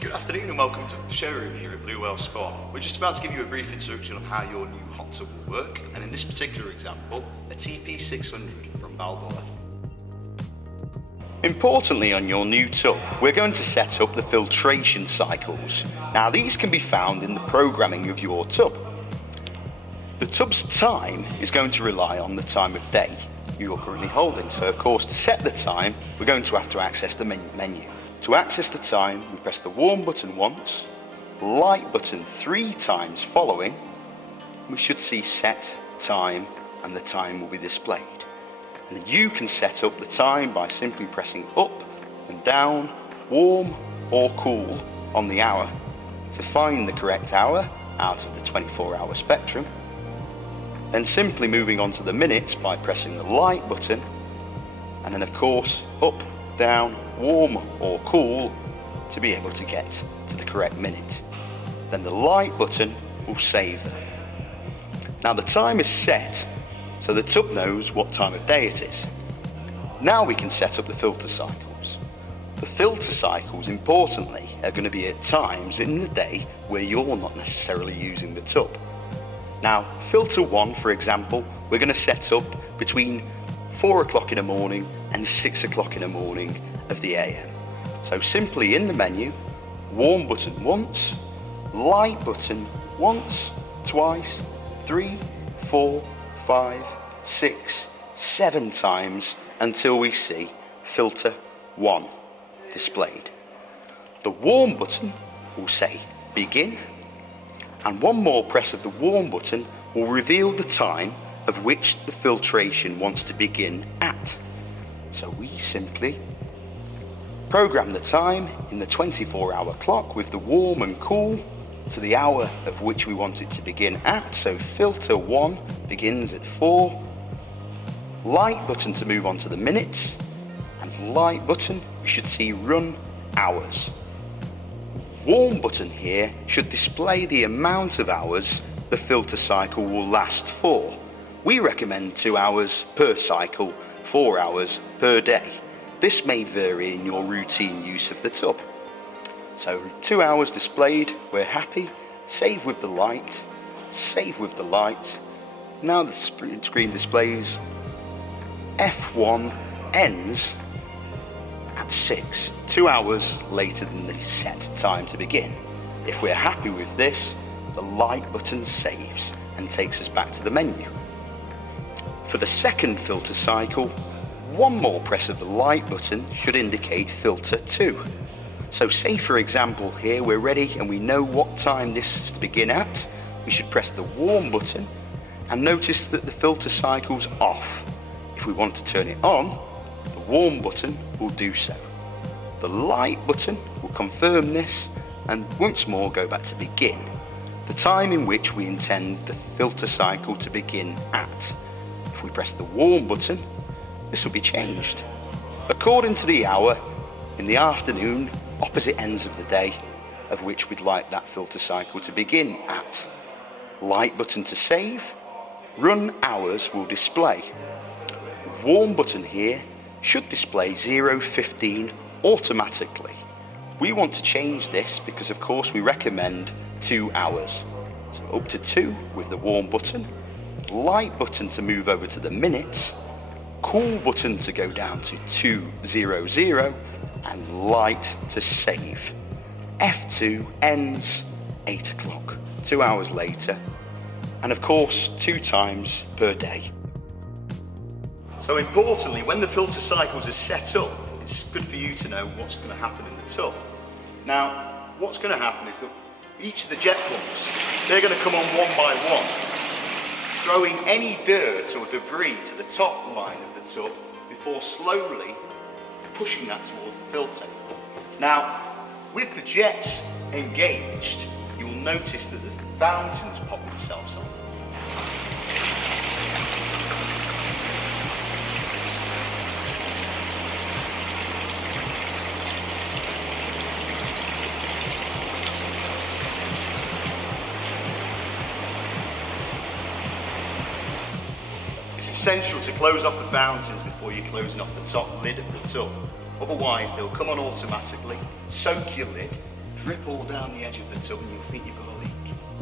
Good afternoon and welcome to the showroom here at Blue Whale Spa. We're just about to give you a brief introduction of how your new hot tub will work, and in this particular example, a TP600 from Balboa. Importantly, on your new tub, we're going to set up the filtration cycles. Now these can be found in the programming of your tub. The tub's time is going to rely on the time of day you're currently holding. So of course, to set the time, we're going to have to access the menu. To access the time, we press the warm button once, light button 3 times following. We should see set time, and the time will be displayed. And then you can set up the time by simply pressing up and down, warm or cool on the hour to find the correct hour out of the 24-hour spectrum. Then simply moving on to the minutes by pressing the light button, and then of course up, down, warm or cool to be able to get to the correct minute. Then the light button will save them. Now the time is set, so the tub knows what time of day it is. Now we can set up the filter cycles. The filter cycles, importantly, are going to be at times in the day where you're not necessarily using the tub. Now, filter 1, for example, we're going to set up between 4 o'clock in the morning and 6 o'clock in the morning of the AM. So simply in the menu, warm button once, light button once, twice, 3, 4, 5, 6, 7 times until we see filter 1 displayed. The warm button will say begin, and one more press of the warm button will reveal the time of which the filtration wants to begin at. So we simply program the time in the 24-hour clock with the warm and cool to the hour of which we want it to begin at. So filter 1 begins at 4, light button to move on to the minutes, and light button we should see run hours. Warm button here should display the amount of hours the filter cycle will last for. We recommend 2 hours per cycle, 4 hours per day. This may vary in your routine use of the tub. So 2 hours displayed, we're happy. Save with the light, save with the light. Now the screen displays F1 ends at 6, 2 hours later than the set time to begin. If we're happy with this, the light button saves and takes us back to the menu. For the second filter cycle, one more press of the light button should indicate filter 2. So say for example here we're ready and we know what time this is to begin at, we should press the warm button and notice that the filter cycle's off. If we want to turn it on, the warm button will do so. The light button will confirm this and once more go back to begin, the time in which we intend the filter cycle to begin at. If we press the warm button, this will be changed according to the hour in the afternoon, opposite ends of the day, of which we'd like that filter cycle to begin at. Light button to save, run hours will display. Warm button here should display 0:15 automatically. We want to change this because of course we recommend 2 hours. So up to 2 with the warm button, light button to move over to the minutes, cool button to go down to 2:00, and light to save. F2 ends 8 o'clock, 2 hours later, and of course 2 times per day. So importantly, when the filter cycles are set up, it's good for you to know what's going to happen in the tub. Now, what's going to happen is that each of the jet pumps, they're going to come on one by one, throwing any dirt or debris to the top line of the tub before slowly pushing that towards the filter. Now, with the jets engaged, you'll notice that the fountains pop themselves on. It's essential to close off the fountains before you're closing off the top lid of the tub. Otherwise they'll come on automatically, soak your lid, drip all down the edge of the tub and you'll think you've got a leak.